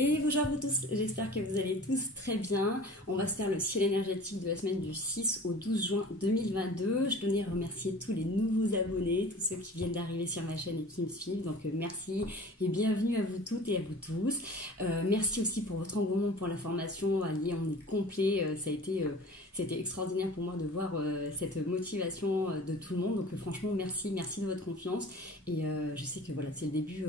Et bonjour à vous tous, j'espère que vous allez tous très bien. On va se faire le ciel énergétique de la semaine du 6 au 12 juin 2022. Je tenais à remercier tous les nouveaux abonnés, tous ceux qui viennent d'arriver sur ma chaîne et qui me suivent. Donc merci et bienvenue à vous toutes et à vous tous. Merci aussi pour votre engouement pour la formation. Allez, on est complet. C'était extraordinaire pour moi de voir cette motivation de tout le monde. Donc franchement, merci de votre confiance. Et je sais que voilà, c'est le début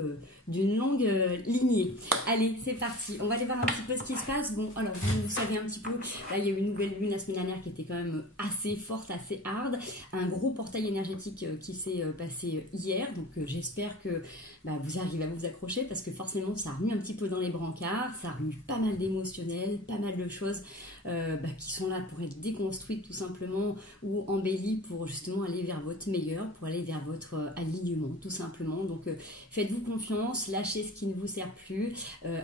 d'une longue lignée. Allez, c'est parti. On va aller voir un petit peu ce qui se passe. Bon, alors vous savez un petit peu, là il y a eu une nouvelle lune la semaine dernière qui était quand même assez forte, assez hard. Un gros portail énergétique qui s'est passé hier. Donc j'espère que vous arrivez à vous accrocher parce que forcément ça remue un petit peu dans les brancards. Ça remue pas mal d'émotionnel, pas mal de choses qui sont là pour être déconstruites tout simplement ou embellies pour justement aller vers votre meilleur, pour aller vers votre alignement tout simplement. Donc faites-vous confiance, lâchez ce qui ne vous sert plus,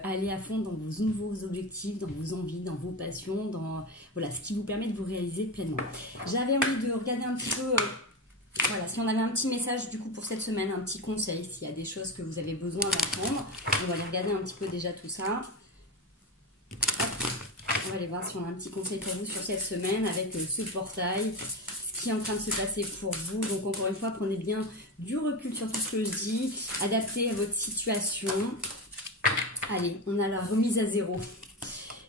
allez à fond dans vos nouveaux objectifs, dans vos envies, dans vos passions, dans voilà, ce qui vous permet de vous réaliser pleinement. J'avais envie de regarder un petit peu voilà, si on avait un petit message du coup pour cette semaine, un petit conseil, s'il y a des choses que vous avez besoin d'apprendre, on va aller regarder un petit peu déjà tout ça. On va aller voir si on a un petit conseil pour vous sur cette semaine avec ce portail, ce qui est en train de se passer pour vous. Donc encore une fois, prenez bien du recul sur tout ce que je dis, adaptez à votre situation. Allez, on a la remise à zéro.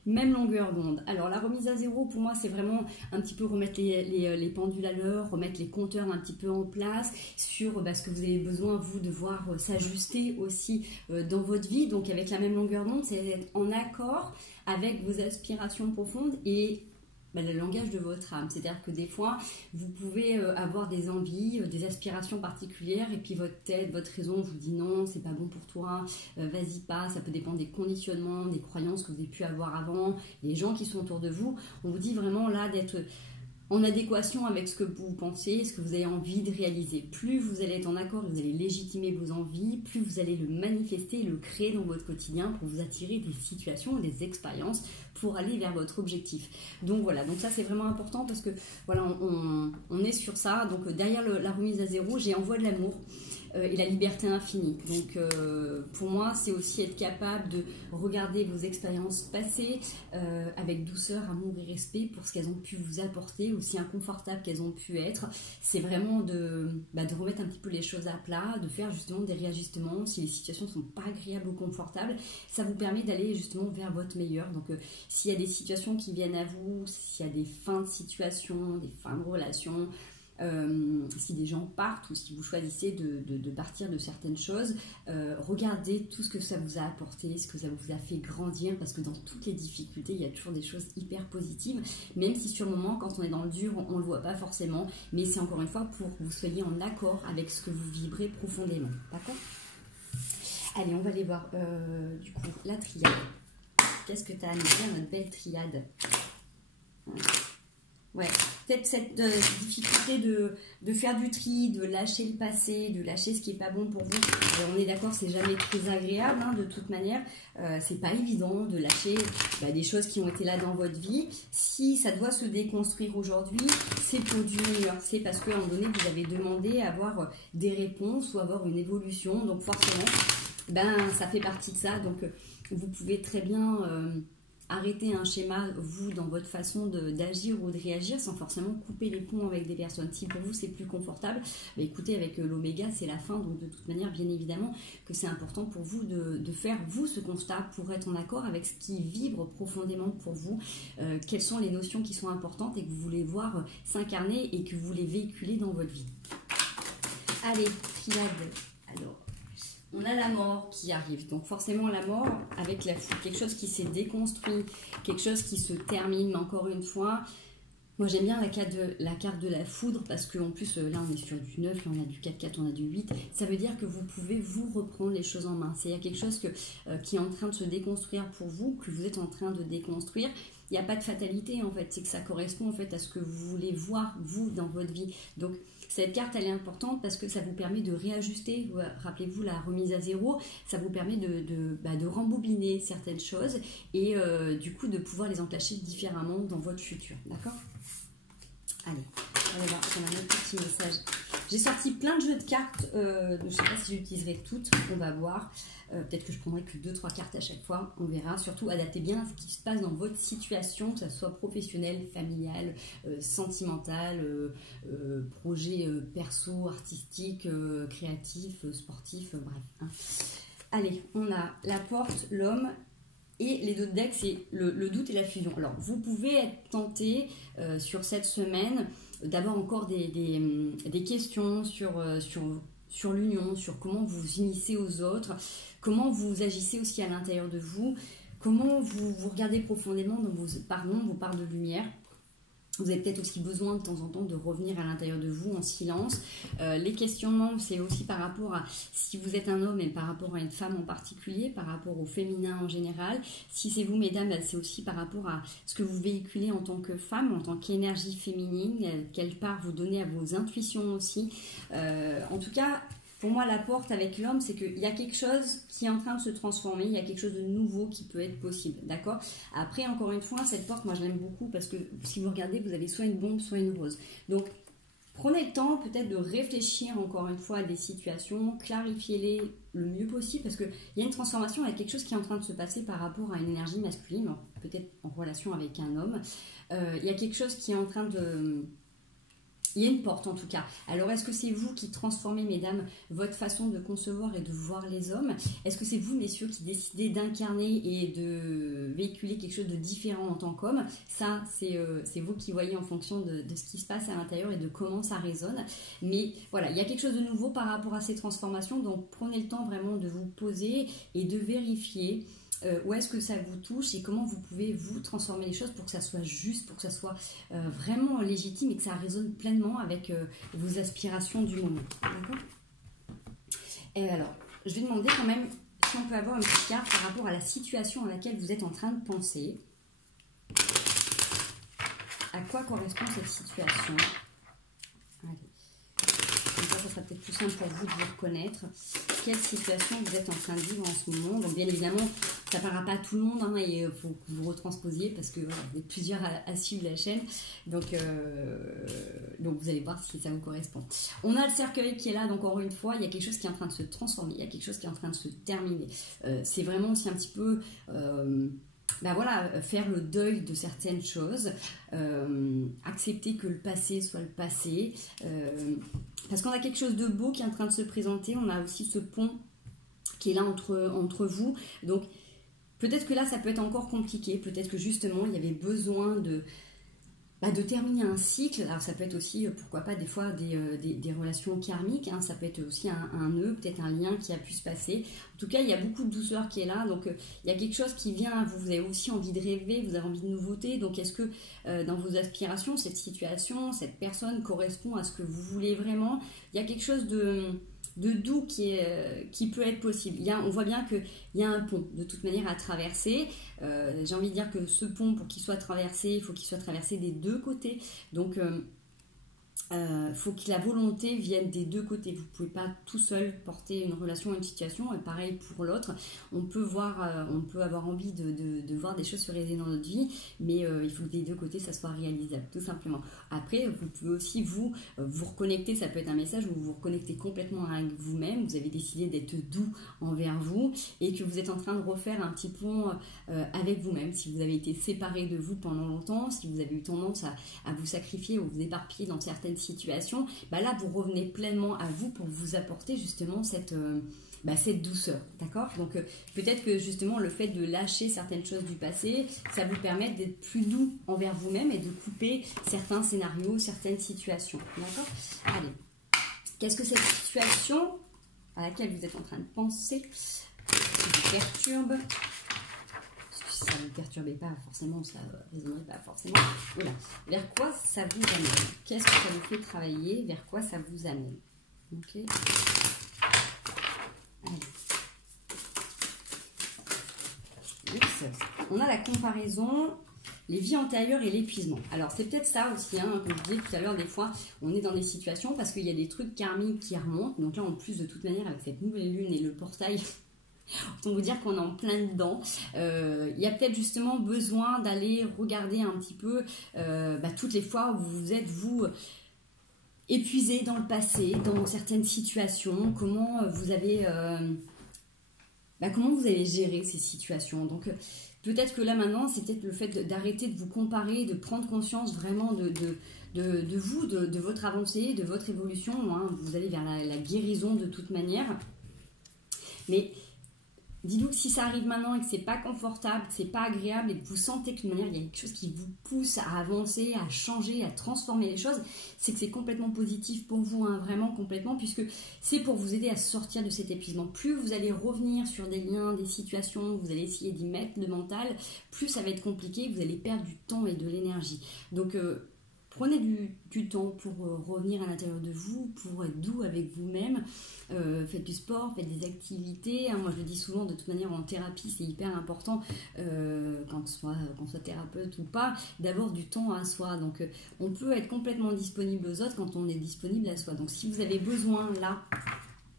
Même longueur d'onde. Alors la remise à zéro, pour moi, c'est vraiment un petit peu remettre les pendules à l'heure, remettre les compteurs un petit peu en place sur ce que vous avez besoin, vous, de voir s'ajuster aussi dans votre vie. Donc avec la même longueur d'onde, c'est être en accord avec vos aspirations profondes et le langage de votre âme. C'est-à-dire que des fois, vous pouvez avoir des envies, des aspirations particulières et puis votre tête, votre raison vous dit non, c'est pas bon pour toi, vas-y pas, ça peut dépendre des conditionnements, des croyances que vous avez pu avoir avant, les gens qui sont autour de vous. On vous dit vraiment là d'être en adéquation avec ce que vous pensez, ce que vous avez envie de réaliser. Plus vous allez être en accord, vous allez légitimer vos envies, plus vous allez le manifester, le créer dans votre quotidien pour vous attirer des situations, des expériences pour aller vers votre objectif. Donc voilà, donc ça c'est vraiment important parce que voilà, on est sur ça. Donc derrière la remise à zéro, j'ai envoi de l'amour et la liberté infinie. Donc pour moi, c'est aussi être capable de regarder vos expériences passées avec douceur, amour et respect pour ce qu'elles ont pu vous apporter, aussi inconfortables qu'elles ont pu être. C'est vraiment de remettre un petit peu les choses à plat, de faire justement des réajustements si les situations ne sont pas agréables ou confortables. Ça vous permet d'aller justement vers votre meilleur. Donc s'il y a des situations qui viennent à vous, s'il y a des fins de situation, des fins de relations, si des gens partent ou si vous choisissez de partir de certaines choses, regardez tout ce que ça vous a apporté, ce que ça vous a fait grandir, parce que dans toutes les difficultés il y a toujours des choses hyper positives, même si sur le moment quand on est dans le dur on ne le voit pas forcément, mais c'est encore une fois pour que vous soyez en accord avec ce que vous vibrez profondément, d'accord? Allez, on va aller voir du coup la triade. Qu'est-ce que tu as à nous dire, notre belle triade? Ouais, peut-être cette difficulté de faire du tri, de lâcher le passé, de lâcher ce qui n'est pas bon pour vous. Alors, on est d'accord, c'est jamais très agréable, de toute manière. C'est pas évident de lâcher des choses qui ont été là dans votre vie. Si ça doit se déconstruire aujourd'hui, c'est pour du meilleur. C'est parce qu'à un moment donné, vous avez demandé à avoir des réponses ou avoir une évolution. Donc forcément, ça fait partie de ça. Donc vous pouvez très bien arrêter un schéma, vous, dans votre façon d'agir ou de réagir, sans forcément couper les ponts avec des personnes. Si pour vous c'est plus confortable, écoutez, avec l'oméga c'est la fin, donc de toute manière bien évidemment que c'est important pour vous de faire vous ce constat pour être en accord avec ce qui vibre profondément pour vous, quelles sont les notions qui sont importantes et que vous voulez voir s'incarner et que vous voulez véhiculer dans votre vie. Allez, triade. Alors, on a la mort qui arrive, donc forcément la mort avec la foudre, quelque chose qui s'est déconstruit, quelque chose qui se termine, mais encore une fois, moi j'aime bien la carte de la foudre parce qu'en plus là on est sur du 9, là on a du 4-4, on a du 8, ça veut dire que vous pouvez vous reprendre les choses en main, c'est quelque chose qui est en train de se déconstruire pour vous, que vous êtes en train de déconstruire. Il n'y a pas de fatalité en fait, c'est que ça correspond en fait à ce que vous voulez voir vous dans votre vie. Donc cette carte elle est importante parce que ça vous permet de réajuster, rappelez-vous la remise à zéro, ça vous permet de rembobiner certaines choses et du coup de pouvoir les enclencher différemment dans votre futur, d'accord? Allez, on va voir si on a un autre petit message J'ai sorti plein de jeux de cartes, je ne sais pas si j'utiliserai toutes, on va voir. Peut-être que je prendrai que 2-3 cartes à chaque fois, on verra. Surtout, adaptez bien à ce qui se passe dans votre situation, que ce soit professionnel, familial, sentimental, projet perso, artistique, créatif, sportif, bref. Hein. Allez, on a la porte, l'homme. Et les deux decks, c'est le doute et la fusion. Alors, vous pouvez être tenté sur cette semaine d'avoir encore des questions sur l'union, sur comment vous vous unissez aux autres, comment vous agissez aussi à l'intérieur de vous, comment vous regardez profondément dans vos parts de lumière. Vous avez peut-être aussi besoin de temps en temps de revenir à l'intérieur de vous en silence. Les questionnements, c'est aussi par rapport à si vous êtes un homme et par rapport à une femme en particulier, par rapport au féminin en général. Si c'est vous, mesdames, c'est aussi par rapport à ce que vous véhiculez en tant que femme, en tant qu'énergie féminine, quelle part vous donnez à vos intuitions aussi. En tout cas, pour moi, la porte avec l'homme, c'est qu'il y a quelque chose qui est en train de se transformer, il y a quelque chose de nouveau qui peut être possible, d'accord? Après, encore une fois, cette porte, moi, je l'aime beaucoup parce que si vous regardez, vous avez soit une bombe, soit une rose. Donc, prenez le temps peut-être de réfléchir encore une fois à des situations, clarifiez-les le mieux possible parce qu'il y a une transformation, il y a quelque chose qui est en train de se passer par rapport à une énergie masculine, peut-être en relation avec un homme. Il y a quelque chose qui est en train de... Il y a une porte en tout cas. Alors est-ce que c'est vous qui transformez, mesdames, votre façon de concevoir et de voir les hommes? Est-ce que c'est vous, messieurs, qui décidez d'incarner et de véhiculer quelque chose de différent en tant qu'homme? Ça, c'est vous qui voyez en fonction de ce qui se passe à l'intérieur et de comment ça résonne. Mais voilà, il y a quelque chose de nouveau par rapport à ces transformations. Donc prenez le temps vraiment de vous poser et de vérifier où est-ce que ça vous touche et comment vous pouvez vous transformer les choses pour que ça soit juste, pour que ça soit vraiment légitime et que ça résonne pleinement avec vos aspirations du moment. D'accord? Et alors, je vais demander quand même si on peut avoir une petite carte par rapport à la situation à laquelle vous êtes en train de penser. À quoi correspond cette situation? Allez. Comme ça sera peut-être plus simple pour vous de vous reconnaître. Quelle situation vous êtes en train de vivre en ce moment? Donc bien évidemment, ça ne parlera pas à tout le monde, hein, et il faut que vous retransposiez parce que voilà, vous êtes plusieurs à suivre la chaîne. Donc vous allez voir si ça vous correspond. On a le cercueil qui est là, donc encore une fois, il y a quelque chose qui est en train de se transformer, il y a quelque chose qui est en train de se terminer. C'est vraiment aussi un petit peu... faire le deuil de certaines choses, accepter que le passé soit le passé, parce qu'on a quelque chose de beau qui est en train de se présenter, on a aussi ce pont qui est là entre vous, donc peut-être que là ça peut être encore compliqué, peut-être que justement il y avait besoin de terminer un cycle. Alors ça peut être aussi, pourquoi pas, des fois des relations karmiques, hein. Ça peut être aussi un nœud, peut-être un lien qui a pu se passer. En tout cas, il y a beaucoup de douceur qui est là, donc il y a quelque chose qui vient à vous. Vous avez aussi envie de rêver, vous avez envie de nouveauté, donc est-ce que dans vos aspirations, cette situation, cette personne correspond à ce que vous voulez vraiment? Il y a quelque chose de doux qui peut être possible. On voit bien qu'il y a un pont de toute manière à traverser. J'ai envie de dire que ce pont, pour qu'il soit traversé, il faut qu'il soit traversé des deux côtés. Donc faut que la volonté vienne des deux côtés. Vous ne pouvez pas tout seul porter une relation, une situation, et pareil pour l'autre. On peut avoir envie de voir des choses se réaliser dans notre vie, mais il faut que des deux côtés ça soit réalisable, tout simplement. Après, vous pouvez aussi vous reconnecter, ça peut être un message où vous vous reconnectez complètement avec vous-même, vous avez décidé d'être doux envers vous, et que vous êtes en train de refaire un petit pont avec vous-même. Si vous avez été séparé de vous pendant longtemps, si vous avez eu tendance à vous sacrifier ou vous éparpiller dans certaines situations, là vous revenez pleinement à vous pour vous apporter justement cette douceur, d'accord? Donc peut-être que justement le fait de lâcher certaines choses du passé, ça vous permet d'être plus doux envers vous-même et de couper certains scénarios, certaines situations, d'accord? Allez, qu'est-ce que cette situation à laquelle vous êtes en train de penser qui vous perturbe? Si ça ne vous perturbait pas forcément, ça ne résonnerait pas forcément. Voilà. Vers quoi ça vous amène? Qu'est-ce que ça vous fait travailler? Vers quoi ça vous amène? Ok. Allez. Oups. On a la comparaison, les vies antérieures et l'épuisement. Alors c'est peut-être ça aussi, hein, comme je disais tout à l'heure, des fois on est dans des situations parce qu'il y a des trucs karmiques qui remontent. Donc là en plus de toute manière avec cette nouvelle lune et le portail, autant vous dire qu'on est en plein dedans. Il y a peut-être justement besoin d'aller regarder un petit peu toutes les fois où vous êtes épuisé dans le passé, dans certaines situations, comment vous avez géré ces situations. Donc peut-être que là maintenant, c'est peut-être le fait d'arrêter de vous comparer, de prendre conscience vraiment de vous, de votre avancée, de votre évolution. Hein. Vous allez vers la guérison de toute manière. Mais dis-vous que si ça arrive maintenant et que c'est pas confortable, que c'est pas agréable et que vous sentez que de manière il y a quelque chose qui vous pousse à avancer, à changer, à transformer les choses, c'est que c'est complètement positif pour vous, hein, vraiment complètement, puisque c'est pour vous aider à sortir de cet épuisement. Plus vous allez revenir sur des liens, des situations, vous allez essayer d'y mettre le mental, plus ça va être compliqué, vous allez perdre du temps et de l'énergie. Donc prenez du temps pour revenir à l'intérieur de vous, pour être doux avec vous-même. Faites du sport, faites des activités. Hein. Moi, je le dis souvent, de toute manière, en thérapie, c'est hyper important, qu'on soit thérapeute ou pas, d'avoir du temps à soi. Donc, on peut être complètement disponible aux autres quand on est disponible à soi. Donc, si vous avez besoin, là,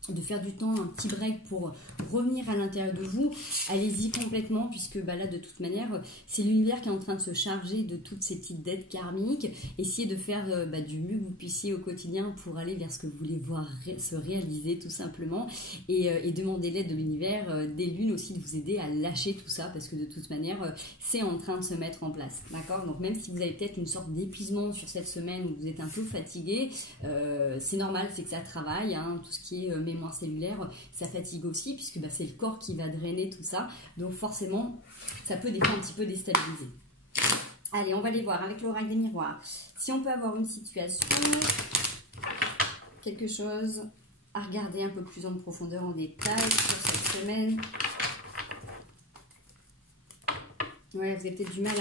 de faire du temps, un petit break pour revenir à l'intérieur de vous, allez-y complètement, puisque là de toute manière c'est l'univers qui est en train de se charger de toutes ces petites dettes karmiques. Essayez de faire du mieux que vous puissiez au quotidien pour aller vers ce que vous voulez voir se réaliser tout simplement, et demandez l'aide de l'univers, des lunes aussi, de vous aider à lâcher tout ça, parce que de toute manière c'est en train de se mettre en place, d'accord. Donc même si vous avez peut-être une sorte d'épuisement sur cette semaine où vous êtes un peu fatigué, c'est normal, c'est que ça travaille, hein, tout ce qui est mémoire cellulaire, ça fatigue aussi, puisque c'est le corps qui va drainer tout ça, donc forcément ça peut des fois un petit peu déstabiliser. Allez, on va les voir avec l'oracle des miroirs. Si on peut avoir une situation, quelque chose à regarder un peu plus en profondeur, en détail sur cette semaine. Ouais, vous avez peut-être du mal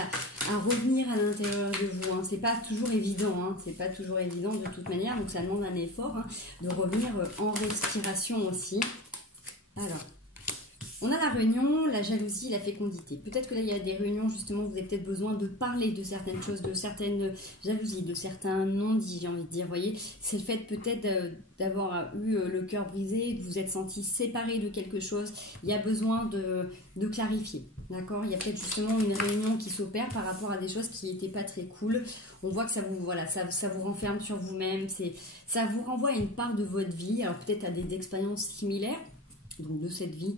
à revenir à l'intérieur de vous. Hein. C'est pas toujours évident. Hein. C'est pas toujours évident de toute manière. Donc ça demande un effort, hein, de revenir en respiration aussi. Alors, on a la réunion, la jalousie, la fécondité. Peut-être que là, il y a des réunions, justement, vous avez peut-être besoin de parler de certaines choses, de certaines jalousies, de certains non-dits, j'ai envie de dire. Vous voyez, c'est le fait peut-être d'avoir eu le cœur brisé, de vous être senti séparé de quelque chose. Il y a besoin de clarifier. D'accord, il y a peut-être justement une réunion qui s'opère par rapport à des choses qui n'étaient pas très cool. On voit que ça vous renferme sur vous-même, ça vous renvoie à une part de votre vie, alors peut-être à des expériences similaires, donc de cette vie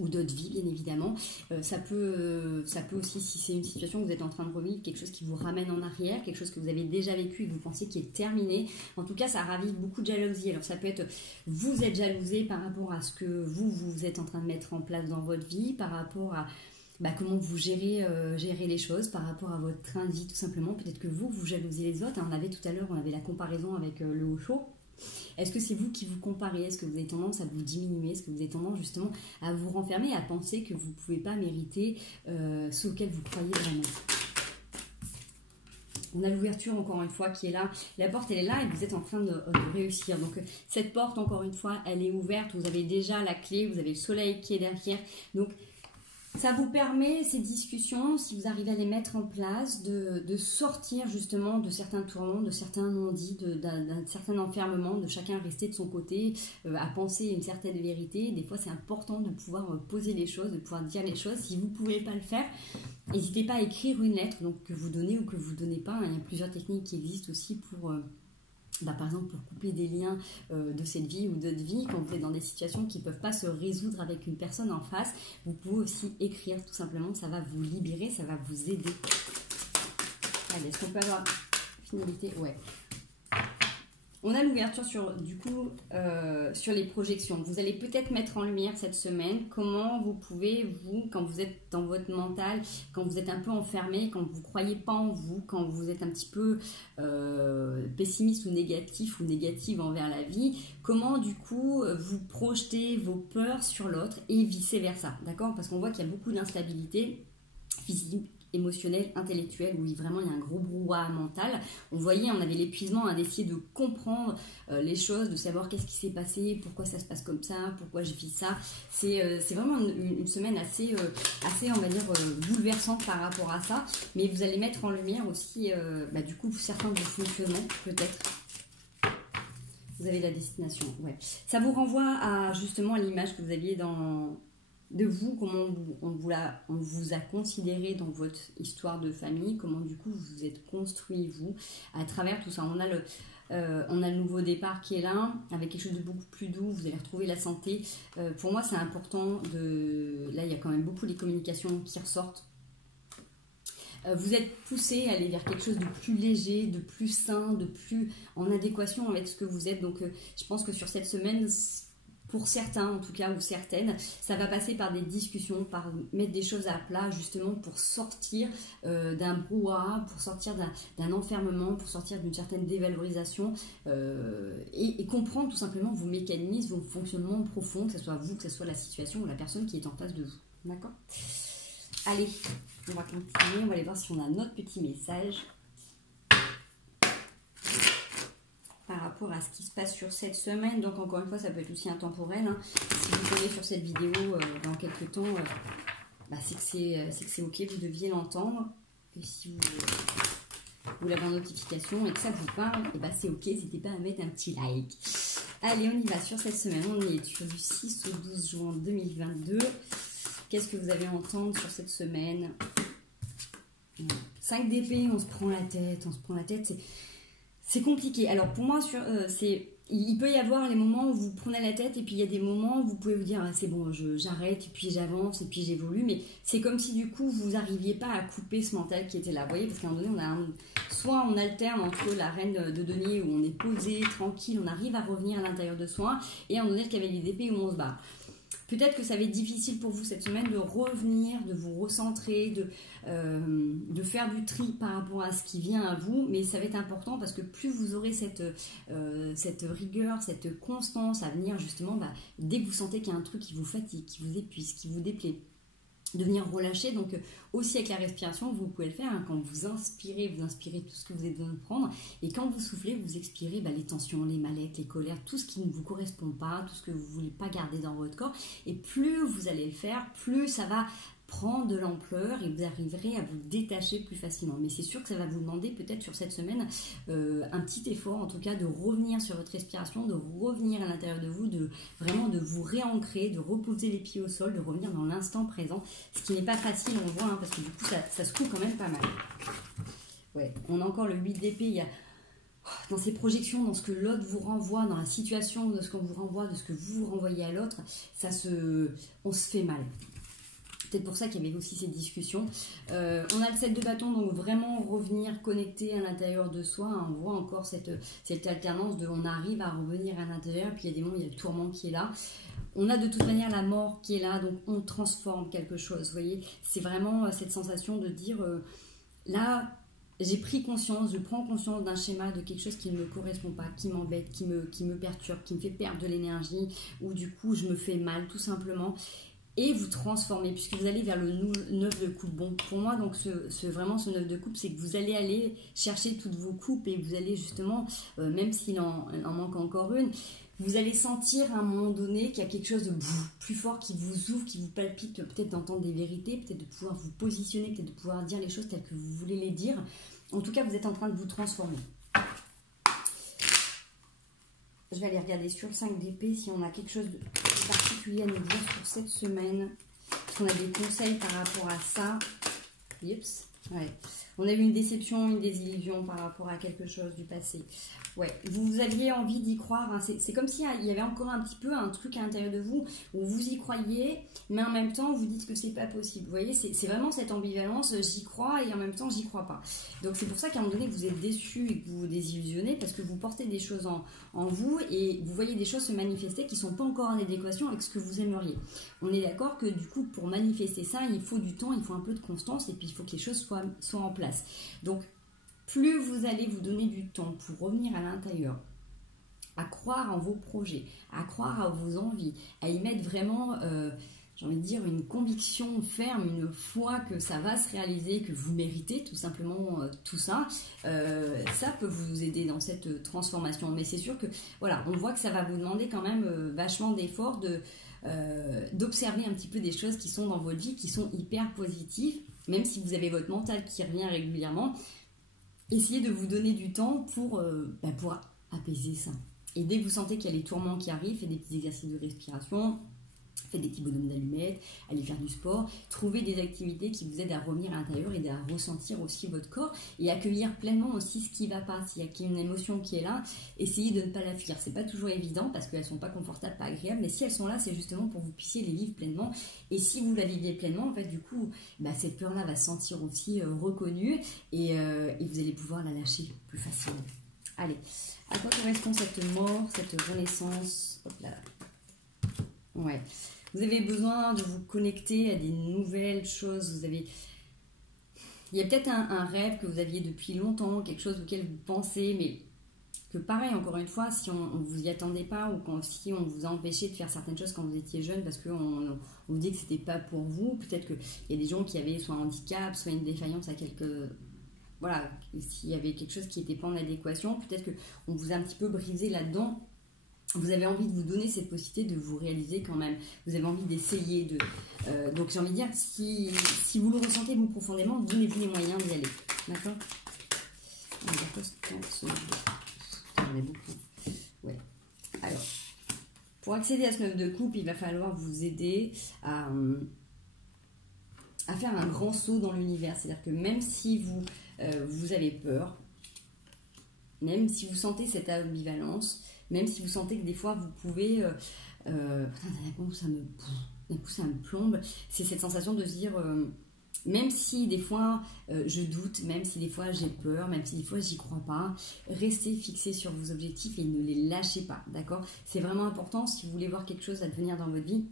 ou d'autres vies, bien évidemment. Ça peut aussi, si c'est une situation que vous êtes en train de revivre, quelque chose qui vous ramène en arrière, quelque chose que vous avez déjà vécu et que vous pensez qui est terminé. En tout cas, ça ravive beaucoup de jalousie. Alors ça peut être, vous êtes jalousé par rapport à ce que vous êtes en train de mettre en place dans votre vie, par rapport à comment vous gérez les choses, par rapport à votre train de vie, tout simplement. Peut-être que vous jalousez les autres. On avait tout à l'heure, on avait la comparaison avec le haut chaud. Est-ce que c'est vous qui vous comparez? Est-ce que vous avez tendance à vous diminuer? Est-ce que vous avez tendance justement à vous renfermer, à penser que vous ne pouvez pas mériter ce auquel vous croyez vraiment? On a l'ouverture encore une fois qui est là. La porte elle est là et vous êtes en train de réussir. Donc cette porte encore une fois elle est ouverte. Vous avez déjà la clé, vous avez le soleil qui est derrière. Donc ça vous permet, ces discussions, si vous arrivez à les mettre en place, de sortir justement de certains tourments, de certains non-dits, d'un certain enfermement, de chacun rester de son côté, à penser une certaine vérité. Des fois, c'est important de pouvoir poser les choses, de pouvoir dire les choses. Si vous ne pouvez pas le faire, n'hésitez pas à écrire une lettre, donc que vous donnez ou que vous ne donnez pas. Il y a plusieurs techniques qui existent aussi pour... par exemple pour couper des liens de cette vie ou d'autres vies, quand vous êtes dans des situations qui ne peuvent pas se résoudre avec une personne en face, vous pouvez aussi écrire tout simplement, ça va vous libérer, ça va vous aider. Allez, est-ce qu'on peut avoir finalité? Ouais. On a l'ouverture sur les projections. Vous allez peut-être mettre en lumière cette semaine comment vous pouvez, quand vous êtes dans votre mental, quand vous êtes un peu enfermé, quand vous ne croyez pas en vous, quand vous êtes un petit peu pessimiste ou négative envers la vie, comment du coup vous projetez vos peurs sur l'autre et vice-versa. D'accord? Parce qu'on voit qu'il y a beaucoup d'instabilité physique, émotionnel, intellectuel, où vraiment il y a un gros brouhaha mental. On voyait, on avait l'épuisement d'essayer de comprendre les choses, de savoir qu'est-ce qui s'est passé, pourquoi ça se passe comme ça, pourquoi je vis ça. C'est vraiment une semaine assez on va dire, bouleversante par rapport à ça. Mais vous allez mettre en lumière aussi, du coup, certains de vos fonctionnements, peut-être. Vous avez la destination, ouais. Ça vous renvoie à justement l'image que vous aviez de vous, comment on vous a considéré dans votre histoire de famille, comment du coup vous vous êtes construit vous à travers tout ça. On a On a le nouveau départ qui est là, avec quelque chose de beaucoup plus doux, vous allez retrouver la santé. Pour moi, c'est important de... Là, il y a quand même beaucoup les communications qui ressortent. Vous êtes poussé à aller vers quelque chose de plus léger, de plus sain, de plus en adéquation avec ce que vous êtes. Donc, je pense que sur cette semaine, pour certains en tout cas, ou certaines, ça va passer par des discussions, par mettre des choses à plat, justement pour sortir d'un brouhaha, pour sortir d'un enfermement, pour sortir d'une certaine dévalorisation et comprendre tout simplement vos mécanismes, vos fonctionnements profonds, que ce soit vous, que ce soit la situation ou la personne qui est en face de vous. D'accord ? Allez, on va continuer, on va aller voir si on a notre petit message par rapport à ce qui se passe sur cette semaine. Donc encore une fois, ça peut être aussi intemporel. Hein. Si vous tombez sur cette vidéo dans quelques temps, c'est que c'est ok, vous deviez l'entendre. Et si vous l'avez en notification et que ça vous parle, et c'est ok, n'hésitez pas à mettre un petit like. Allez, on y va sur cette semaine. On est sur du 6 au 12 juin 2022. Qu'est-ce que vous allez entendre sur cette semaine? 5 d'épée, on se prend la tête, c'est compliqué. Alors pour moi, il peut y avoir les moments où vous prenez la tête et puis il y a des moments où vous pouvez vous dire c'est bon, j'arrête et puis j'avance et puis j'évolue, mais c'est comme si du coup vous n'arriviez pas à couper ce mental qui était là. Vous voyez, parce qu'à un moment donné, soit on alterne entre la reine de denier où on est posé, tranquille, on arrive à revenir à l'intérieur de soi, et à un moment donné le cavalier d'épée où on se bat. Peut-être que ça va être difficile pour vous cette semaine de revenir, de vous recentrer, de faire du tri par rapport à ce qui vient à vous, mais ça va être important parce que plus vous aurez cette rigueur, cette constance à venir justement, dès que vous sentez qu'il y a un truc qui vous fatigue, qui vous épuise, qui vous déplaît, de venir relâcher. Donc aussi avec la respiration, vous pouvez le faire, hein. Quand vous inspirez tout ce que vous êtes besoin de prendre, et quand vous soufflez, vous expirez les tensions, les mal-être, les colères, tout ce qui ne vous correspond pas, tout ce que vous ne voulez pas garder dans votre corps. Et plus vous allez le faire, plus ça va prendre de l'ampleur et vous arriverez à vous détacher plus facilement. Mais c'est sûr que ça va vous demander peut-être sur cette semaine un petit effort, en tout cas de revenir sur votre respiration, de revenir à l'intérieur de vous, de vraiment de vous réancrer, de reposer les pieds au sol, de revenir dans l'instant présent, ce qui n'est pas facile, on le voit, hein, parce que du coup ça secoue quand même pas mal. Ouais, on a encore le 8 d'épée, il y a dans ces projections, dans ce que l'autre vous renvoie, dans la situation de ce qu'on vous renvoie, de ce que vous renvoyez à l'autre, on se fait mal. peut-être pour ça qu'il y avait aussi ces discussions. On a le 7 de bâton, donc vraiment revenir connecté à l'intérieur de soi. Hein, on voit encore cette alternance de on arrive à revenir à l'intérieur, puis il y a des moments, il y a le tourment qui est là. On a de toute manière la mort qui est là, donc on transforme quelque chose. Vous voyez, c'est vraiment cette sensation de dire là, j'ai pris conscience, je prends conscience d'un schéma, de quelque chose qui ne me correspond pas, qui m'embête, qui me perturbe, qui me fait perdre de l'énergie, ou du coup je me fais mal tout simplement. Et vous transformez, puisque vous allez vers le 9 de coupe. Bon, pour moi, donc vraiment ce 9 de coupe, c'est que vous allez aller chercher toutes vos coupes et vous allez justement, même s'il en manque encore une, vous allez sentir à un moment donné qu'il y a quelque chose de plus fort qui vous ouvre, qui vous palpite, peut-être d'entendre des vérités, peut-être de pouvoir vous positionner, peut-être de pouvoir dire les choses telles que vous voulez les dire. En tout cas, vous êtes en train de vous transformer. Je vais aller regarder sur le 5 d'épée si on a quelque chose de particulier à nous dire sur cette semaine. Est-ce qu'on a des conseils par rapport à ça? Oups. Ouais. On a eu une déception, une désillusion par rapport à quelque chose du passé. Ouais, vous aviez envie d'y croire. Hein. C'est comme s'il y avait encore un petit peu un truc à l'intérieur de vous où vous y croyez, mais en même temps vous dites que c'est pas possible. Vous voyez, c'est vraiment cette ambivalence. J'y crois et en même temps j'y crois pas. Donc c'est pour ça qu'à un moment donné vous êtes déçu et que vous vous désillusionnez parce que vous portez des choses en vous et vous voyez des choses se manifester qui sont pas encore en adéquation avec ce que vous aimeriez. On est d'accord que du coup pour manifester ça, il faut du temps, il faut un peu de constance et puis il faut que les choses soient en place. Donc plus vous allez vous donner du temps pour revenir à l'intérieur, à croire en vos projets, à croire à vos envies, à y mettre vraiment, j'ai envie de dire, une conviction ferme, une foi que ça va se réaliser, que vous méritez tout simplement tout ça, ça peut vous aider dans cette transformation. Mais c'est sûr que, voilà, on voit que ça va vous demander quand même vachement d'efforts d'observer un petit peu des choses qui sont dans votre vie, qui sont hyper positives, même si vous avez votre mental qui revient régulièrement. Essayez de vous donner du temps pour apaiser ça. Et dès que vous sentez qu'il y a les tourments qui arrivent, faites des petits exercices de respiration, Faites des petits bonhommes d'allumettes, allez faire du sport, trouvez des activités qui vous aident à revenir à l'intérieur et à ressentir aussi votre corps et accueillir pleinement aussi ce qui ne va pas. S'il y a une émotion qui est là, essayez de ne pas la fuir. C'est pas toujours évident parce qu'elles sont pas confortables, pas agréables, mais si elles sont là, c'est justement pour que vous puissiez les vivre pleinement. Et si vous la vivez pleinement, en fait, du coup, cette peur-là va se sentir aussi reconnue et vous allez pouvoir la lâcher plus facilement. Allez, à quoi correspond cette mort, cette renaissance? Hop là. Ouais. Vous avez besoin de vous connecter à des nouvelles choses. Il y a peut-être un rêve que vous aviez depuis longtemps, quelque chose auquel vous pensez, mais que pareil, encore une fois, si on ne vous y attendait pas ou si on vous a empêché de faire certaines choses quand vous étiez jeune parce qu'on vous dit que c'était pas pour vous, peut-être qu'il y a des gens qui avaient soit un handicap, soit une défaillance à quelques... Voilà, s'il y avait quelque chose qui n'était pas en adéquation, peut-être qu'on vous a un petit peu brisé là-dedans. Vous avez envie de vous donner cette possibilité de vous réaliser quand même. Vous avez envie d'essayer de... donc j'ai envie de dire, si vous le ressentez vous profondément, donnez-vous les moyens d'y aller. D'accord? J'en ai beaucoup. Ouais. Alors, pour accéder à ce 9 de coupe, il va falloir vous aider à faire un grand saut dans l'univers. C'est-à-dire que même si vous avez peur, même si vous sentez cette ambivalence, même si vous sentez que des fois vous pouvez... d'un coup ça me plombe. C'est cette sensation de se dire... même si des fois je doute, même si des fois j'ai peur, même si des fois j'y crois pas, restez fixés sur vos objectifs et ne les lâchez pas, d'accord? C'est vraiment important si vous voulez voir quelque chose advenir dans votre vie.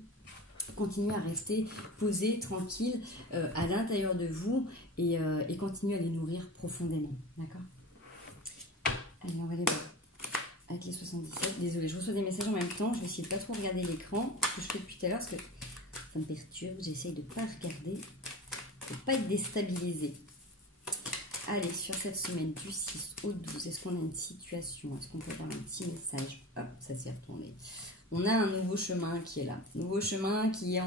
Continuez à rester posé, tranquille à l'intérieur de vous et continuez à les nourrir profondément, d'accord? Allez, on va les voir avec les 77. Désolée, je reçois des messages en même temps. Je vais essayer de ne pas trop regarder l'écran, ce que je fais depuis tout à l'heure, parce que ça me perturbe. J'essaye de ne pas regarder, de ne pas être déstabilisée. Allez, sur cette semaine du 6 au 12, est-ce qu'on a une situation? Est-ce qu'on peut avoir un petit message? Hop, ça s'est retourné. On a un nouveau chemin qui est là. Nouveau chemin qui est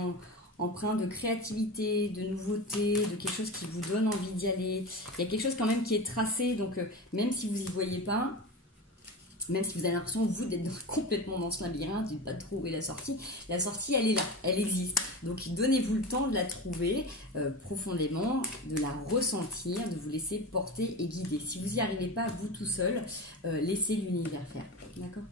empreint de créativité, de nouveauté, de quelque chose qui vous donne envie d'y aller. Il y a quelque chose quand même qui est tracé, donc même si vous n'y voyez pas, même si vous avez l'impression, vous, d'être complètement dans ce labyrinthe, de ne pas trouver la sortie elle est là, elle existe. Donc donnez-vous le temps de la trouver profondément, de la ressentir, de vous laisser porter et guider. Si vous n'y arrivez pas, vous tout seul, laissez l'univers faire. D'accord ?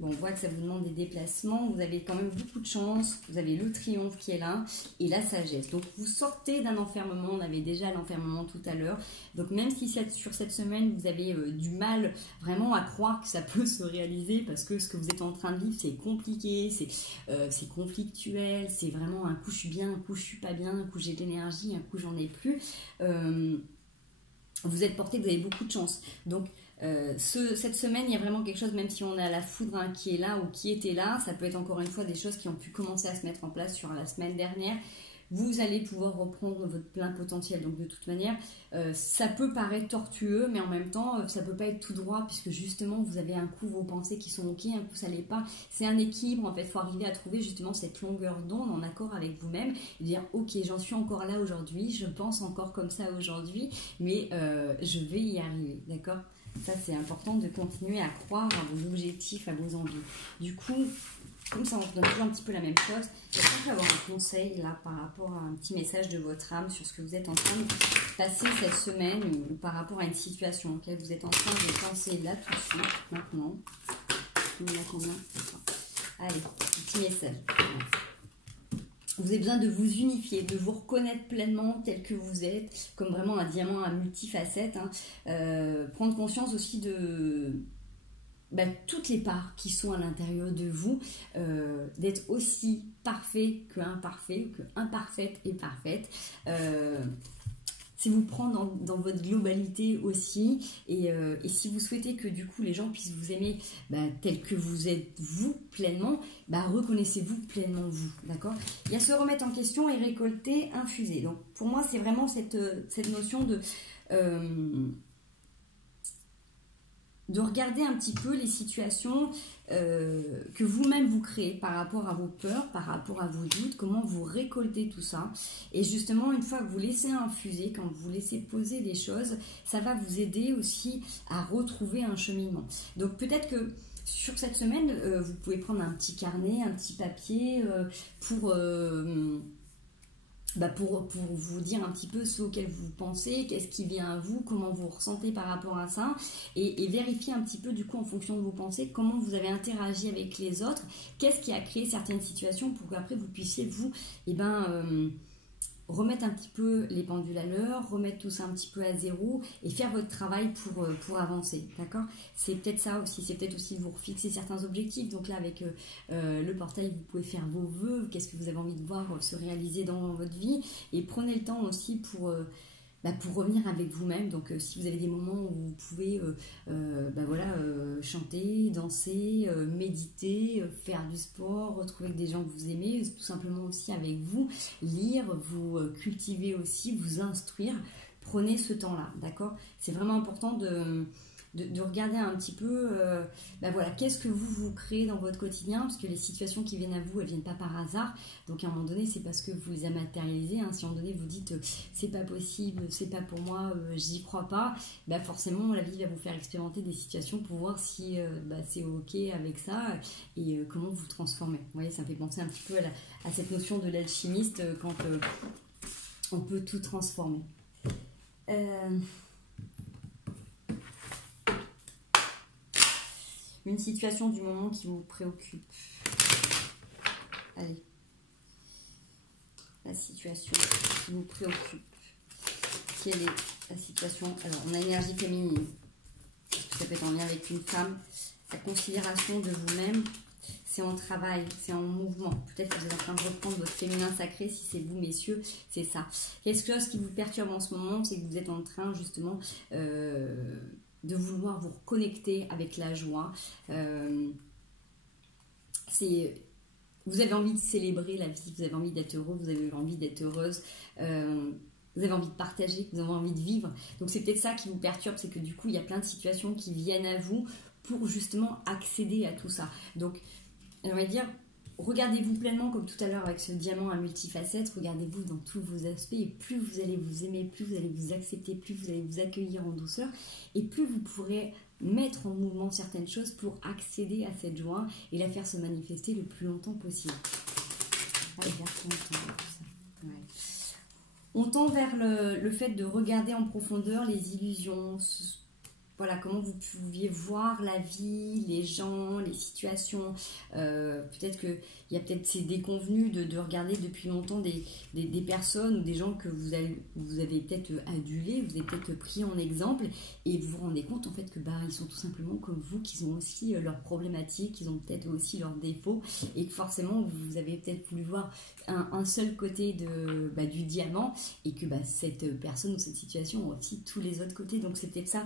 Bon, on voit que ça vous demande des déplacements, vous avez quand même beaucoup de chance, vous avez le triomphe qui est là et la sagesse. Donc vous sortez d'un enfermement, on avait déjà l'enfermement tout à l'heure. Donc même si sur cette semaine vous avez du mal vraiment à croire que ça peut se réaliser parce que ce que vous êtes en train de vivre c'est compliqué, c'est conflictuel, c'est vraiment un coup je suis bien, un coup je suis pas bien, un coup j'ai de l'énergie, un coup j'en ai plus. Vous êtes porté, vous avez beaucoup de chance. Donc cette semaine, il y a vraiment quelque chose, même si on a la foudre qui est là ou qui était là, ça peut être encore une fois des choses qui ont pu commencer à se mettre en place sur la semaine dernière. Vous allez pouvoir reprendre votre plein potentiel. Donc de toute manière, ça peut paraître tortueux, mais en même temps, ça peut pas être tout droit, puisque justement, vous avez un coup vos pensées qui sont ok, un coup ça l'est pas. C'est un équilibre, en fait, il faut arriver à trouver justement cette longueur d'onde en accord avec vous-même, et dire ok, j'en suis encore là aujourd'hui, je pense encore comme ça aujourd'hui, mais je vais y arriver, d'accord ? Ça, c'est important de continuer à croire à vos objectifs, à vos envies. Du coup, comme ça, on se donne toujours un petit peu la même chose. J'espère que avoir un conseil là par rapport à un petit message de votre âme sur ce que vous êtes en train de passer cette semaine ou par rapport à une situation auquel vous êtes en train de penser là tout de suite, maintenant. Il y en a combien ? Allez, un petit message. Vous avez besoin de vous unifier, de vous reconnaître pleinement tel que vous êtes, comme vraiment un diamant à multifacettes. Prendre conscience aussi de toutes les parts qui sont à l'intérieur de vous, d'être aussi parfait que imparfait, que imparfaite et parfaite. C'est vous prendre dans votre globalité aussi, et si vous souhaitez que du coup les gens puissent vous aimer tel que vous êtes vous pleinement, reconnaissez-vous pleinement vous, d'accord? Il y a se remettre en question et récolter, infuser. Donc pour moi c'est vraiment cette notion de regarder un petit peu les situations que vous-même vous créez par rapport à vos peurs, par rapport à vos doutes, comment vous récoltez tout ça. Et justement, une fois que vous laissez infuser, quand vous laissez poser les choses, ça va vous aider aussi à retrouver un cheminement. Donc peut-être que sur cette semaine, vous pouvez prendre un petit carnet, un petit papier pour vous dire un petit peu ce auquel vous pensez, qu'est-ce qui vient à vous, comment vous ressentez par rapport à ça, et vérifier un petit peu du coup en fonction de vos pensées, comment vous avez interagi avec les autres, qu'est-ce qui a créé certaines situations pour qu'après vous puissiez vous, remettre un petit peu les pendules à l'heure, remettre tout ça un petit peu à zéro et faire votre travail pour avancer, d'accord? C'est peut-être ça aussi, c'est peut-être aussi vous refixer certains objectifs. Donc là, avec le portail, vous pouvez faire vos vœux, qu'est-ce que vous avez envie de voir se réaliser dans votre vie, et prenez le temps aussi pour revenir avec vous-même. Donc si vous avez des moments où vous pouvez chanter, danser, méditer, faire du sport, retrouver avec des gens que vous aimez, tout simplement aussi avec vous, lire, vous cultiver aussi, vous instruire, prenez ce temps-là, d'accord? C'est vraiment important de regarder un petit peu qu'est-ce que vous créez dans votre quotidien, parce que les situations qui viennent à vous, elles viennent pas par hasard. Donc à un moment donné, c'est parce que vous les avez matérialisées, hein. Si à un moment donné vous dites c'est pas possible, c'est pas pour moi, j'y crois pas, forcément la vie va vous faire expérimenter des situations pour voir si c'est ok avec ça, et comment vous transformez. Vous voyez, ça me fait penser un petit peu à cette notion de l'alchimiste, quand on peut tout transformer. Une situation du moment qui vous préoccupe. Allez. La situation qui vous préoccupe. Quelle est la situation? Alors, on a l'énergie féminine. Ça peut être en lien avec une femme. La considération de vous-même, c'est en travail, c'est en mouvement. Peut-être que vous êtes en train de reprendre votre féminin sacré, si c'est vous, messieurs, c'est ça. Quelque chose qui vous perturbe en ce moment, c'est que vous êtes en train, justement, de vouloir vous reconnecter avec la joie. Vous avez envie de célébrer la vie, vous avez envie d'être heureux, vous avez envie d'être heureuse, vous avez envie de partager, vous avez envie de vivre. Donc c'est peut-être ça qui vous perturbe, c'est que du coup il y a plein de situations qui viennent à vous pour justement accéder à tout ça. Donc on va dire, regardez-vous pleinement, comme tout à l'heure avec ce diamant à multifacettes, regardez-vous dans tous vos aspects, et plus vous allez vous aimer, plus vous allez vous accepter, plus vous allez vous accueillir en douceur, et plus vous pourrez mettre en mouvement certaines choses pour accéder à cette joie et la faire se manifester le plus longtemps possible. Allez, on tend vers le fait de regarder en profondeur les illusions. Voilà, comment vous pouviez voir la vie, les gens, les situations. Peut-être qu'il y a peut-être ces déconvenus de regarder depuis longtemps des personnes ou des gens que vous avez peut-être adulés, vous avez peut-être pris en exemple, et vous vous rendez compte en fait que ils sont tout simplement comme vous, qu'ils ont aussi leurs problématiques, ils ont peut-être aussi leurs défauts, et que forcément vous avez peut-être voulu voir un seul côté du diamant, et que cette personne ou cette situation a aussi tous les autres côtés. Donc c'est peut-être ça,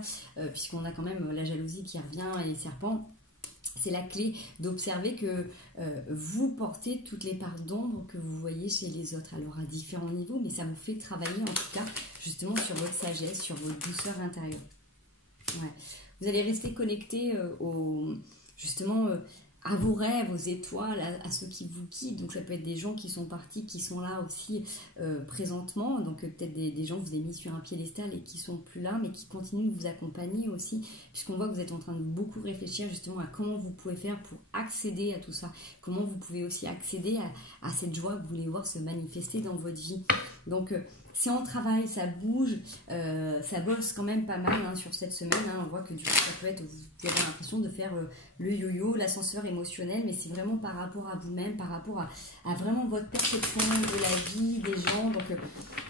puisqu'on a quand même la jalousie qui revient et les serpents. C'est la clé d'observer que vous portez toutes les parts d'ombre que vous voyez chez les autres, alors à différents niveaux, mais ça vous fait travailler en tout cas justement sur votre sagesse, sur votre douceur intérieure. Ouais. Vous allez rester connecté à vos rêves, aux étoiles, à ceux qui vous quittent. Donc ça peut être des gens qui sont partis, qui sont là aussi présentement. Donc peut-être des gens que vous avez mis sur un piédestal et qui sont plus là, mais qui continuent de vous accompagner aussi, puisqu'on voit que vous êtes en train de beaucoup réfléchir justement à comment vous pouvez faire pour accéder à tout ça. Comment vous pouvez aussi accéder à cette joie que vous voulez voir se manifester dans votre vie. Donc c'est en travail, ça bouge, ça bosse quand même pas mal sur cette semaine. On voit que du coup, ça peut être, vous avez l'impression de faire le yo-yo, l'ascenseur émotionnel, mais c'est vraiment par rapport à vous-même, par rapport à vraiment votre perception de la vie, des gens. Donc,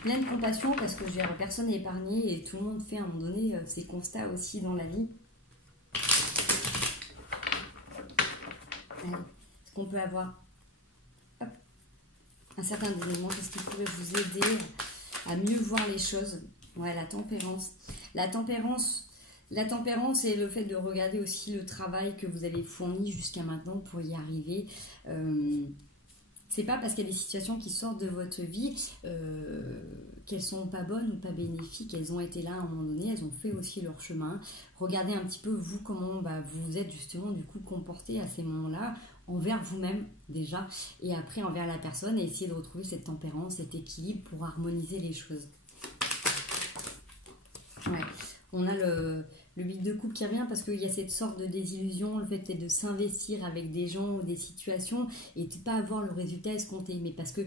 plein de compassion, parce que personne n'est épargné et tout le monde fait à un moment donné ses constats aussi dans la vie. Est-ce qu'on peut avoir un certain élément, qu'est-ce qui pourrait vous aider à mieux voir les choses? Ouais, la tempérance. La tempérance est le fait de regarder aussi le travail que vous avez fourni jusqu'à maintenant pour y arriver. C'est pas parce qu'il y a des situations qui sortent de votre vie qu'elles sont pas bonnes ou pas bénéfiques. Elles ont été là à un moment donné, elles ont fait aussi leur chemin. Regardez un petit peu vous comment vous vous êtes justement du coup comporté à ces moments-là, envers vous-même déjà, et après envers la personne, et essayer de retrouver cette tempérance, cet équilibre pour harmoniser les choses. Ouais. On a le 8 de coupe qui revient parce qu'il y a cette sorte de désillusion, le fait de s'investir avec des gens ou des situations et de ne pas avoir le résultat escompté. Mais parce que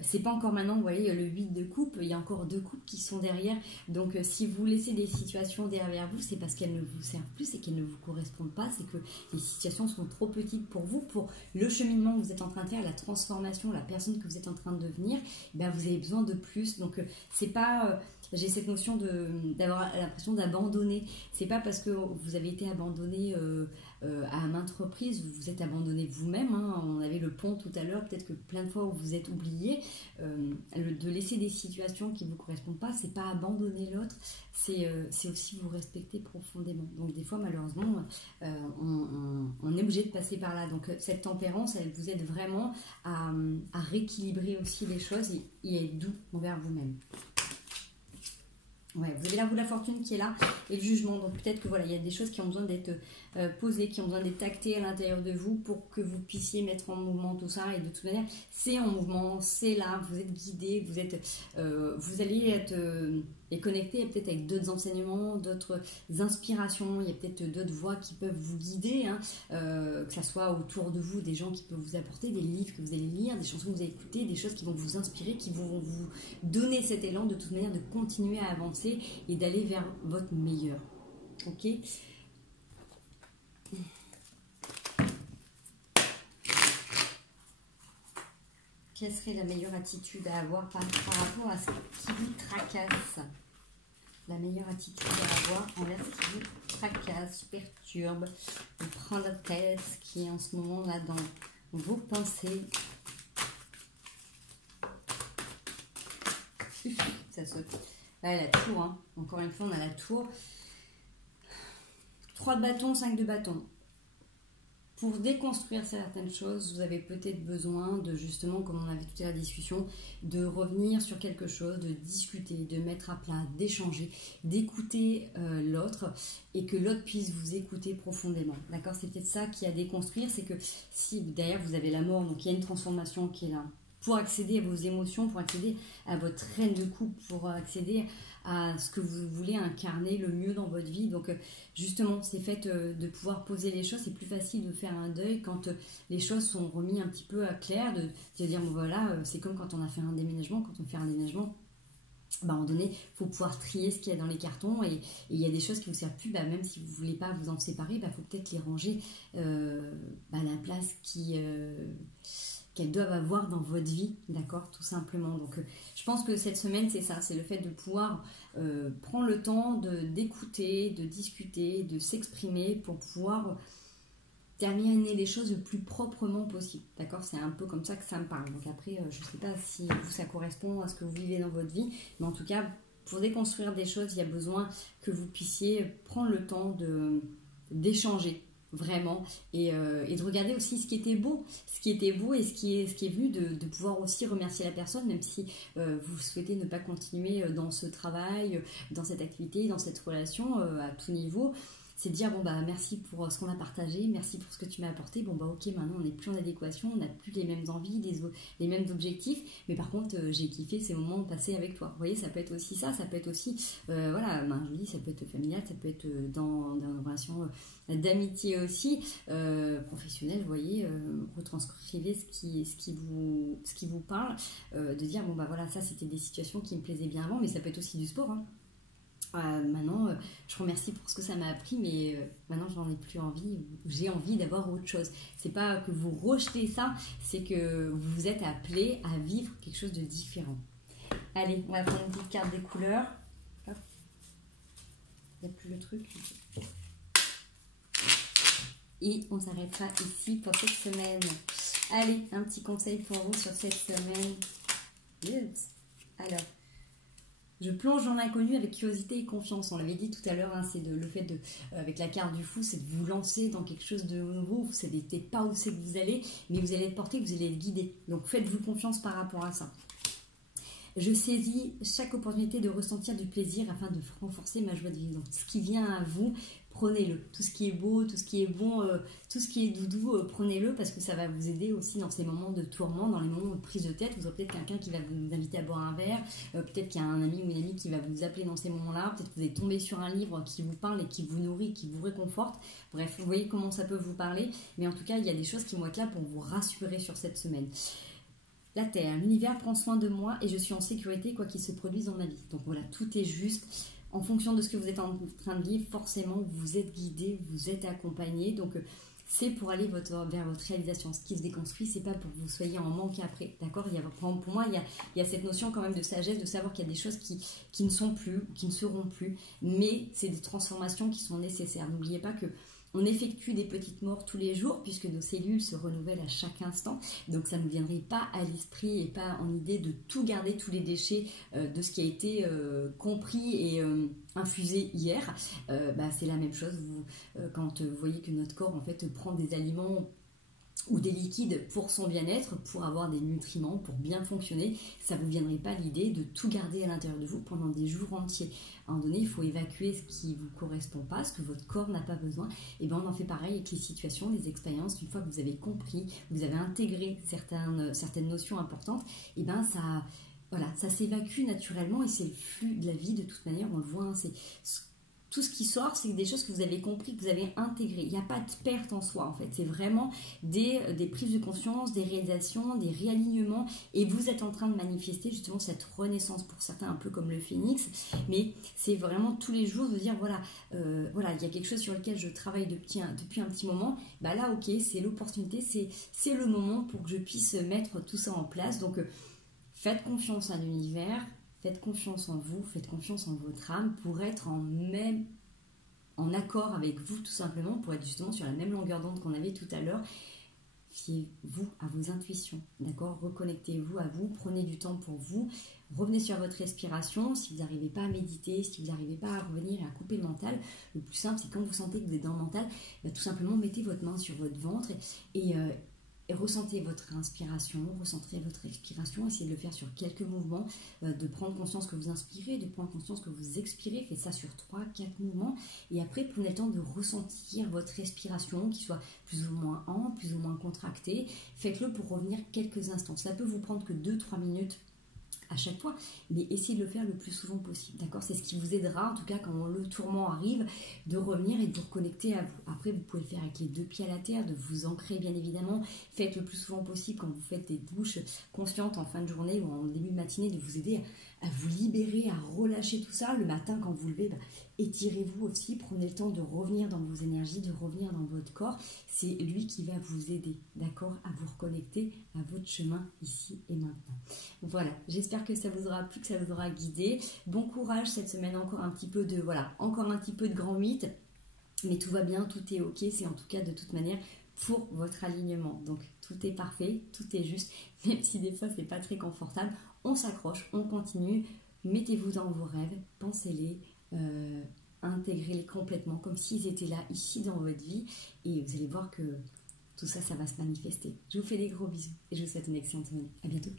c'est pas encore maintenant, vous voyez, le 8 de coupe, il y a encore 2 coupes qui sont derrière. Donc si vous laissez des situations derrière vous, c'est parce qu'elles ne vous servent plus et qu'elles ne vous correspondent pas. C'est que les situations sont trop petites pour vous, pour le cheminement que vous êtes en train de faire, la transformation, la personne que vous êtes en train de devenir. Ben, vous avez besoin de plus. Donc c'est pas... j'ai cette notion d'avoir l'impression d'abandonner. C'est pas parce que vous avez été abandonné à maintes reprises, vous vous êtes abandonné vous-même. Hein. On avait le pont tout à l'heure, peut-être que plein de fois où vous êtes oublié. De laisser des situations qui ne vous correspondent pas, c'est pas abandonner l'autre, c'est aussi vous respecter profondément. Donc des fois, malheureusement, on est obligé de passer par là. Donc cette tempérance, elle vous aide vraiment à rééquilibrer aussi les choses et à être doux envers vous-même. Ouais, vous avez la roue de la fortune qui est là et le jugement. Donc peut-être que voilà, il y a des choses qui ont besoin d'être posées, qui ont besoin d'être actées à l'intérieur de vous pour que vous puissiez mettre en mouvement tout ça. Et de toute manière, c'est en mouvement, c'est là, vous êtes guidé, vous allez être connecté peut-être avec d'autres enseignements, d'autres inspirations. Il y a peut-être d'autres voix qui peuvent vous guider, hein, que ça soit autour de vous, des gens qui peuvent vous apporter, des livres que vous allez lire, des chansons que vous allez écouter, des choses qui vont vous inspirer, qui vont vous donner cet élan de toute manière de continuer à avancer et d'aller vers votre meilleur. Ok. Quelle serait la meilleure attitude à avoir par rapport à ce qui vous tracasse? La meilleure attitude à avoir envers ce qui vous tracasse, perturbe, vous prend la tête, ce qui est en ce moment là dans vos pensées. Ça saute. Là, la tour, hein. Encore une fois, on a la tour. 3 de bâton, 5 de bâton. Pour déconstruire certaines choses, vous avez peut-être besoin de, justement, comme on avait tout à la discussion, de revenir sur quelque chose, de discuter, de mettre à plat, d'échanger, d'écouter l'autre et que l'autre puisse vous écouter profondément. D'accord? C'est peut-être ça qui a à déconstruire, c'est que si derrière vous avez la mort, donc il y a une transformation qui est là. Pour accéder à vos émotions, pour accéder à votre reine de coupe, pour accéder à ce que vous voulez incarner le mieux dans votre vie. Donc justement, c'est fait de pouvoir poser les choses. C'est plus facile de faire un deuil quand les choses sont remises un petit peu à clair, de dire, bon voilà, c'est comme quand on a fait un déménagement. Quand on fait un déménagement, à un moment donné, il faut pouvoir trier ce qu'il y a dans les cartons et il y a des choses qui ne vous servent plus, même si vous ne voulez pas vous en séparer, il faut peut-être les ranger à la place qu'elles doivent avoir dans votre vie, d'accord, tout simplement. Donc je pense que cette semaine c'est ça, c'est le fait de pouvoir prendre le temps d'écouter, de discuter, de s'exprimer pour pouvoir terminer les choses le plus proprement possible, d'accord. C'est un peu comme ça que ça me parle. Donc après je ne sais pas si ça correspond à ce que vous vivez dans votre vie, mais en tout cas pour déconstruire des choses, il y a besoin que vous puissiez prendre le temps d'échanger vraiment et de regarder aussi ce qui était beau et ce qui est venu, de pouvoir aussi remercier la personne, même si vous souhaitez ne pas continuer dans ce travail, dans cette activité, dans cette relation à tout niveau. C'est de dire, bon bah merci pour ce qu'on a partagé, merci pour ce que tu m'as apporté, bon bah ok, maintenant on n'est plus en adéquation, on n'a plus les mêmes envies, les mêmes objectifs, mais par contre j'ai kiffé ces moments passés avec toi. Vous voyez, ça peut être aussi ça peut être aussi, voilà, je vous dis, ça peut être familial, ça peut être dans une relation d'amitié aussi, professionnelle, vous voyez, retranscrivez ce qui vous parle, de dire, bon bah voilà, ça c'était des situations qui me plaisaient bien avant, mais ça peut être aussi du sport, hein. Maintenant, je remercie pour ce que ça m'a appris, mais maintenant j'en ai plus envie, j'ai envie d'avoir autre chose. C'est pas que vous rejetez ça, c'est que vous êtes appelé à vivre quelque chose de différent. Allez, on va prendre une petite carte des couleurs. Hop. Il n'y a plus le truc. Et on s'arrêtera ici pour cette semaine. Allez, un petit conseil pour vous sur cette semaine. Yes. Alors, je plonge dans l'inconnu avec curiosité et confiance. On l'avait dit tout à l'heure, hein, c'est le fait avec la carte du fou, c'est de vous lancer dans quelque chose de nouveau. Vous ne savez peut-être pas où c'est que vous allez, mais vous allez être porté, vous allez être guidé. Donc faites-vous confiance par rapport à ça. Je saisis chaque opportunité de ressentir du plaisir afin de renforcer ma joie de vivre. Donc, ce qui vient à vous, prenez-le. Tout ce qui est beau, tout ce qui est bon, tout ce qui est doudou, prenez-le parce que ça va vous aider aussi dans ces moments de tourment, dans les moments de prise de tête. Vous aurez peut-être quelqu'un qui va vous inviter à boire un verre, peut-être qu'il y a un ami ou une amie qui va vous appeler dans ces moments-là, peut-être que vous allez tomber sur un livre qui vous parle et qui vous nourrit, qui vous réconforte. Bref, vous voyez comment ça peut vous parler, mais en tout cas, il y a des choses qui vont être là pour vous rassurer sur cette semaine. La Terre, l'univers prend soin de moi et je suis en sécurité quoi qu'il se produise dans ma vie. Donc voilà, tout est juste. En fonction de ce que vous êtes en train de vivre, forcément, vous êtes guidé, vous êtes accompagné. Donc, c'est pour aller vers votre réalisation. Ce qui se déconstruit, c'est pas pour que vous soyez en manque après. D'accord ? Pour moi, il y a cette notion quand même de sagesse, de savoir qu'il y a des choses qui ne sont plus, qui ne seront plus. Mais c'est des transformations qui sont nécessaires. N'oubliez pas que on effectue des petites morts tous les jours puisque nos cellules se renouvellent à chaque instant. Donc ça ne viendrait pas à l'esprit et pas en idée de tout garder, tous les déchets de ce qui a été compris et infusé hier. C'est la même chose. Quand vous voyez que notre corps en fait prend des aliments ou des liquides pour son bien-être, pour avoir des nutriments, pour bien fonctionner, ça ne vous viendrait pas l'idée de tout garder à l'intérieur de vous pendant des jours entiers. À un moment donné, il faut évacuer ce qui ne vous correspond pas, ce que votre corps n'a pas besoin. Et bien on en fait pareil avec les situations, les expériences. Une fois que vous avez compris, vous avez intégré certaines notions importantes, et bien ça s'évacue naturellement et c'est le flux de la vie de toute manière, on le voit, hein, tout ce qui sort, c'est des choses que vous avez compris, que vous avez intégrées. Il n'y a pas de perte en soi, en fait. C'est vraiment des prises de conscience, des réalisations, des réalignements. Et vous êtes en train de manifester justement cette renaissance pour certains, un peu comme le phénix. Mais c'est vraiment tous les jours de dire, voilà, il y a quelque chose sur lequel je travaille depuis un petit moment. Là, ok, c'est l'opportunité, c'est le moment pour que je puisse mettre tout ça en place. Donc, faites confiance à l'univers. Faites confiance en vous, faites confiance en votre âme pour être en accord avec vous tout simplement, pour être justement sur la même longueur d'onde qu'on avait tout à l'heure. Fiez-vous à vos intuitions, d'accord ? Reconnectez-vous à vous, prenez du temps pour vous, revenez sur votre respiration. Si vous n'arrivez pas à méditer, si vous n'arrivez pas à revenir et à couper le mental, le plus simple c'est quand vous sentez que vous êtes dans le mental, tout simplement mettez votre main sur votre ventre et ressentez votre inspiration, ressentez votre expiration, essayez de le faire sur quelques mouvements, de prendre conscience que vous inspirez, de prendre conscience que vous expirez, faites ça sur 3-4 mouvements, et après prenez le temps de ressentir votre respiration, qui soit plus ou moins ample, plus ou moins contractée, faites-le pour revenir quelques instants, ça peut vous prendre que 2-3 minutes à chaque fois, mais essayez de le faire le plus souvent possible, d'accord ? C'est ce qui vous aidera, en tout cas quand le tourment arrive, de revenir et de vous reconnecter à vous. Après, vous pouvez le faire avec les 2 pieds à la terre, de vous ancrer bien évidemment. Faites le plus souvent possible quand vous faites des douches conscientes en fin de journée ou en début de matinée, de vous aider à vous libérer, à relâcher tout ça. Le matin, quand vous levez, étirez-vous aussi, prenez le temps de revenir dans vos énergies, de revenir dans votre corps. C'est lui qui va vous aider, d'accord, à vous reconnecter à votre chemin ici et maintenant. Voilà, j'espère que ça vous aura plu, que ça vous aura guidé. Bon courage cette semaine, encore un petit peu de grand 8, mais tout va bien, tout est ok, c'est en tout cas de toute manière pour votre alignement. Donc tout est parfait, tout est juste, même si des fois c'est pas très confortable, on s'accroche, on continue, mettez-vous dans vos rêves, pensez-les, intégrez-les complètement comme s'ils étaient là ici dans votre vie et vous allez voir que tout ça, ça va se manifester. Je vous fais des gros bisous et je vous souhaite une excellente semaine. À bientôt.